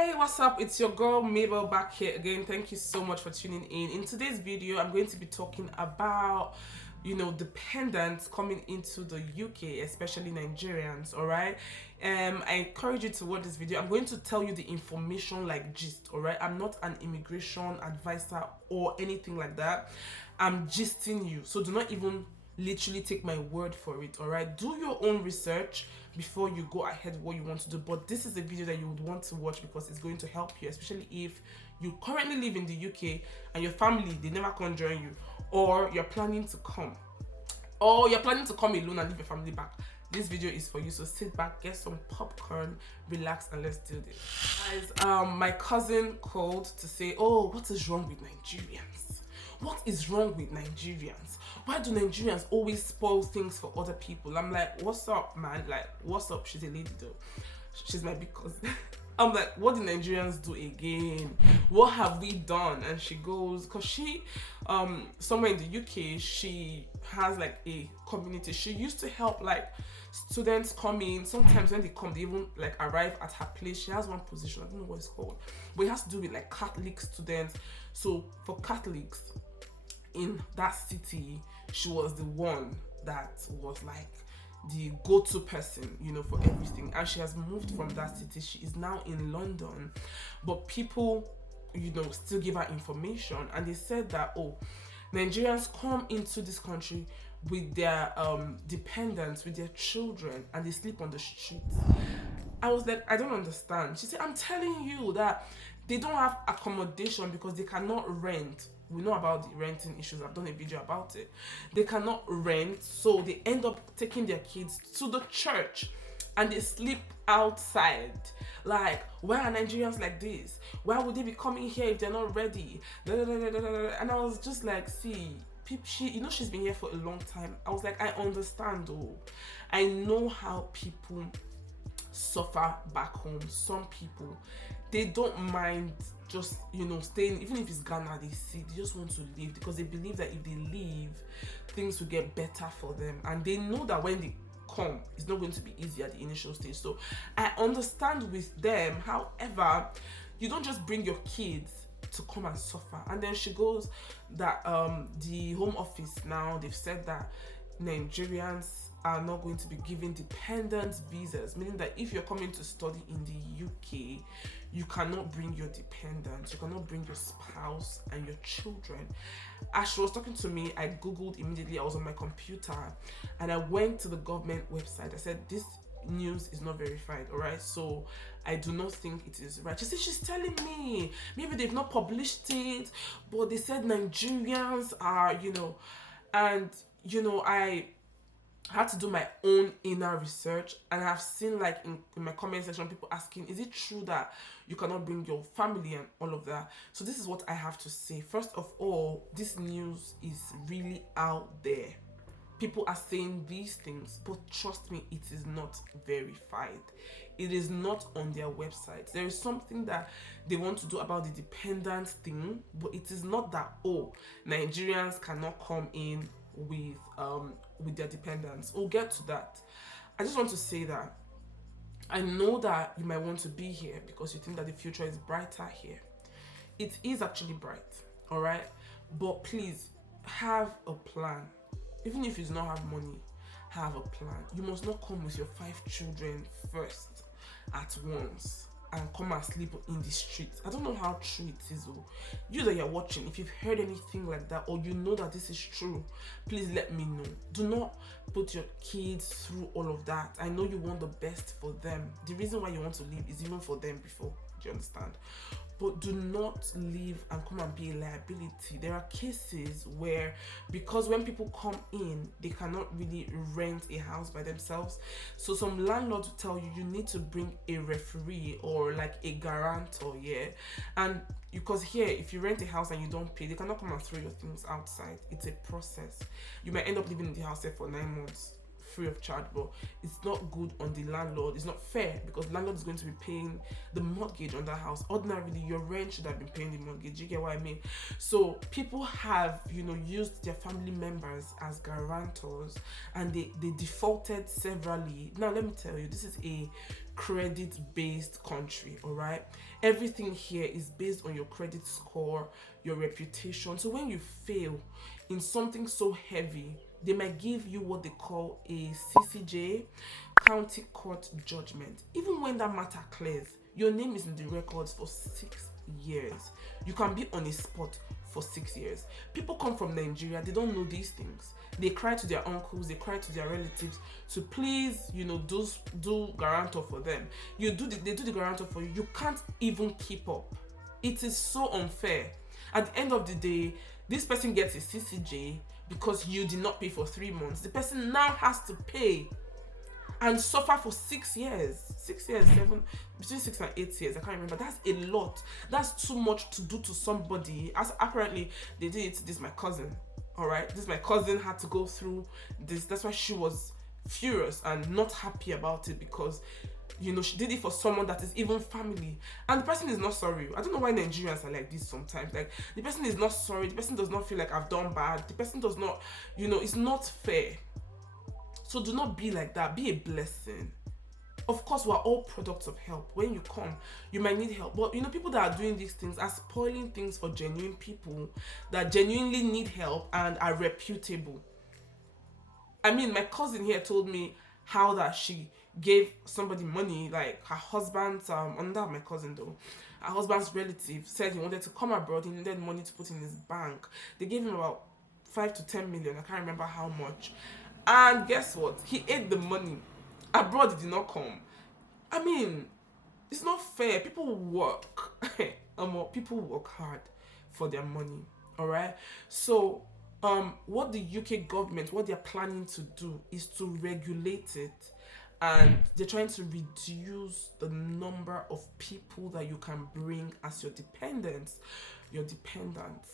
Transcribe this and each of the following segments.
Hey, what's up? It's your girl Mabel back here again. Thank you so much for tuning in. In today's video, I'm going to be talking about, dependents coming into the UK, especially Nigerians. All right. I encourage you to watch this video. I'm going to tell you the information like gist. All right. I'm not an immigration advisor or anything like that. I'm gisting you, so do not even literally take my word for it. All right, do your own research before you go ahead with what you want to do, but this is a video that you would want to watch because it's going to help you, especially if you currently live in the UK and your family, they never come join you, or you're planning to come, or you're planning to come alone and leave your family back. This video is for you, so sit back, get some popcorn, relax, and let's do this. Guys, my cousin called to say, oh, what is wrong with Nigerians? What is wrong with Nigerians? Why do Nigerians always spoil things for other people? I'm like, what's up, man? Like, what's up? She's a lady though. She's my big cousin. I'm like, what do Nigerians do again? What have we done? And she goes, because she, somewhere in the UK, she has like a community. She used to help like students come in. Sometimes when they come, they even like arrive at her place. She has one position, I don't know what it's called, but it has to do with like Catholic students. So for Catholics in that city, she was the one that was like the go-to person, for everything. And she has moved from that city. She is now in London, but people, still give her information, and they said that, oh, Nigerians come into this country with their dependents, with their children, and they sleep on the streets. I was like, I don't understand. She said, I'm telling you that they don't have accommodation because they cannot rent. We know about the renting issues. I've done a video about it. They cannot rent, so they end up taking their kids to the church and they sleep outside. Like, why are Nigerians like this? Why would they be coming here if they're not ready? And I was just like, see, she's been here for a long time. I was like, I understand though. I know how people suffer back home. Some people, they don't mind just staying, even if it's Ghana, they just want to leave because they believe that if they leave, things will get better for them, and they know that when they come, it's not going to be easy at the initial stage. So I understand with them. However, you don't just bring your kids to come and suffer. And then she goes that the Home Office now, they've said that Nigerians are not going to be given dependent visas, meaning that if you're coming to study in the UK, you cannot bring your dependents, you cannot bring your spouse and your children. As she was talking to me, I googled immediately. I was on my computer and I went to the government website. I said, this news is not verified, all right, so I do not think it is right. She said, she's telling me maybe they've not published it, but they said Nigerians are, and I had to do my own inner research, and I've seen like in my comment section people asking, is it true that you cannot bring your family and all of that? So this is what I have to say. First of all, this news is really out there. People are saying these things, but trust me, it is not verified. It is not on their website. There is something that they want to do about the dependent thing, but it is not that, oh, Nigerians cannot come in with their dependents. We'll get to that. I just want to say that I know that you might want to be here because you think that the future is brighter here. It is actually bright, all right? But please have a plan. Even if you do not have money, have a plan. You must not come with your 5 children first at once and come and sleep in the streets. I don't know how true it is though. You that you're watching, if you've heard anything like that or you know that this is true, please let me know. Do not put your kids through all of that. I know you want the best for them. The reason why you want to leave is even for them before. Do you understand? But do not leave and come and be a liability. There are cases where, because when people come in, they cannot really rent a house by themselves. So some landlords will tell you, you need to bring a referee or like a guarantor, yeah? And because here, if you rent a house and you don't pay, they cannot come and throw your things outside. It's a process. You might end up living in the house there for 9 months, free of charge, but it's not good on the landlord. It's not fair because landlord is going to be paying the mortgage on that house. Ordinarily, your rent should have been paying the mortgage. You get what I mean? So people have, used their family members as guarantors, and they defaulted severally. Now let me tell you, this is a credit-based country, all right? Everything here is based on your credit score, your reputation. So when you fail in something so heavy, they might give you what they call a CCJ, county court judgment. Even when that matter clears, your name is in the records for 6 years. You can be on a spot for 6 years. People come from Nigeria, they don't know these things. They cry to their uncles, they cry to their relatives to please, do guarantor for them. They do the guarantor for you. You can't even keep up. It is so unfair. At the end of the day, this person gets a CCJ because you did not pay for 3 months. The person now has to pay and suffer for 6 years. 6 years, between 6 and 8 years. I can't remember. That's a lot. That's too much to do to somebody. As apparently they did it to this my cousin. All right, this my cousin had to go through this. That's why she was furious and not happy about it, because she did it for someone that is even family, and the person is not sorry. I don't know why Nigerians are like this sometimes. Like, the person is not sorry. The person does not feel like I've done bad. The person does not, it's not fair. So do not be like that. Be a blessing. Of course, we're all products of help. When you come, you might need help. But people that are doing these things are spoiling things for genuine people that genuinely need help and are reputable. I mean, my cousin here told me how that she gave somebody money, like her husband's, under my cousin though, her husband's relative said he wanted to come abroad, he needed money to put in his bank. They gave him about 5 to 10 million, I can't remember how much. And guess what? He ate the money. Abroad, it did not come. I mean, it's not fair. People work. People work hard for their money. All right. So, what the UK government, what they're planning to do is to regulate it, and they're trying to reduce the number of people that you can bring as your dependents,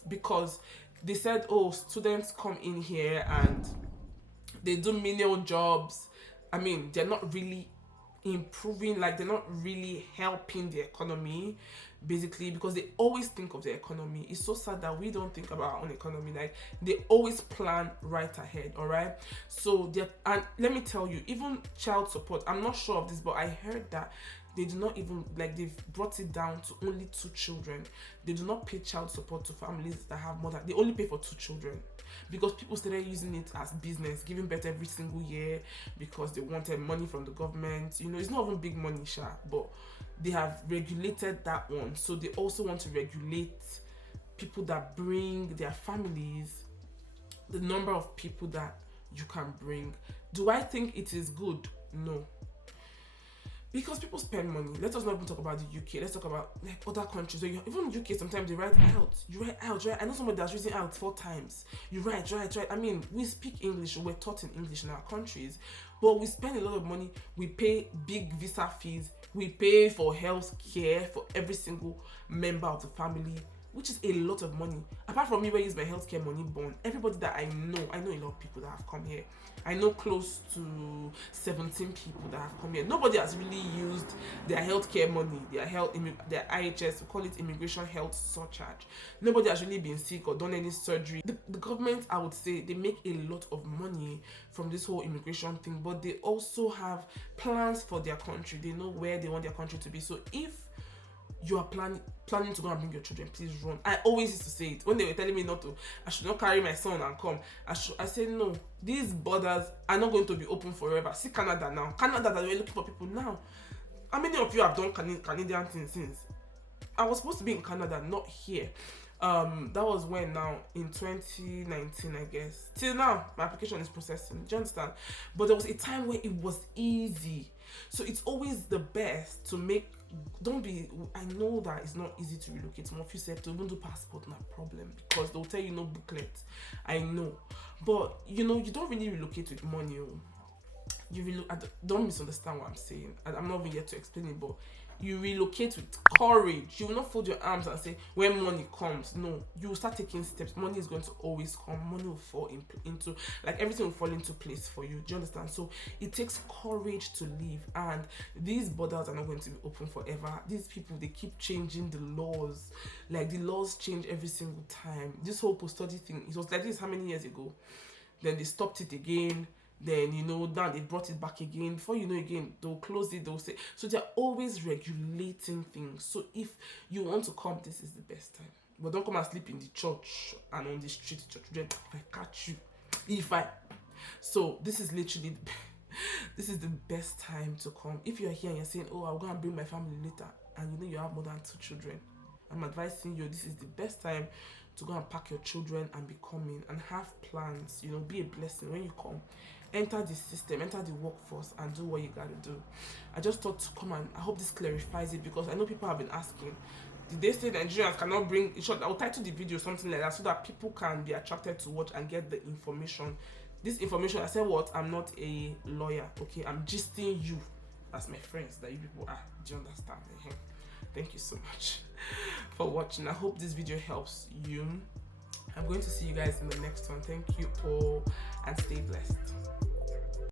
because they said, oh, students come in here and they do menial jobs. I mean, they're not really improving, like they're not really helping the economy, basically, because they always think of the economy. It's so sad that we don't think about our own economy. Like, they always plan right ahead, all right? So, and let me tell you, even child support, I'm not sure of this, but I heard that they do not even, they've brought it down to only 2 children. They do not pay child support to families that have more than, they only pay for 2 children. Because people started using it as business, giving birth every single year because they wanted money from the government. It's not even big money, but they have regulated that one. So they also want to regulate people that bring their families, the number of people that you can bring. Do I think it is good? No. Because people spend money. Let us not even talk about the UK. Let's talk about other countries. So even UK, sometimes they write out. You write out, right? I know somebody that's reading out 4 times. You write. I mean, we speak English. We're taught in English in our countries. But we spend a lot of money. We pay big visa fees. We pay for health care for every single member of the family, which is a lot of money. Apart from me, where I use my healthcare money born, everybody that I know a lot of people that have come here. I know close to 17 people that have come here. Nobody has really used their healthcare money, their IHS, we call it immigration health surcharge. Nobody has really been sick or done any surgery. The government, I would say, they make a lot of money from this whole immigration thing, but they also have plans for their country. They know where they want their country to be. So if you are planning to go and bring your children, please run. I always used to say it when they were telling me I should not carry my son and come. I said no, these borders are not going to be open forever. See Canada now. Canada, that we're looking for people now. How many of you have done Canadian things since? I was supposed to be in Canada, not here. That was when, now in 2019, I guess. Till now, my application is processing. Do you understand? But there was a time where it was easy. So it's always the best to make. I know that it's not easy to relocate. Some of you said to even do passport, not problem, because they'll tell you no booklet. I know, but you don't really relocate with money. Don't misunderstand what I'm saying. I'm not even here to explain it, but You relocate with courage. You will not fold your arms and say when money comes. No, you will start taking steps. Money is going to always come. Money will fall into, like, everything will fall into place for you. Do you understand? So it takes courage to live, and these borders are not going to be open forever. These people, they keep changing the laws. Like, the laws change every single time. This whole post-study thing, it was like this how many years ago? Then they stopped it again. Then, you know, now they brought it back again. Before you know, again, they'll close it, they'll say. So they're always regulating things. So if you want to come, this is the best time. But don't come and sleep in the church and on the street. Children, if I catch you, so this is literally this is the best time to come. If you're here and you're saying, oh, I'll go and bring my family later, and you know you have more than 2 children, I'm advising you, this is the best time to go and pack your children and be coming and have plans. You know, be a blessing when you come. Enter the system, enter the workforce, and do what you gotta do. I just thought to come, and I hope this clarifies it, because I know people have been asking, did they say Nigerians cannot bring, in short, I'll title the video something like that so that people can be attracted to watch and get the information. This information, I said what? I'm not a lawyer, okay? I'm gisting you as my friends that you people are. Do you understand? Thank you so much for watching. I hope this video helps you. I'm going to see you guys in the next one. Thank you all, and stay blessed.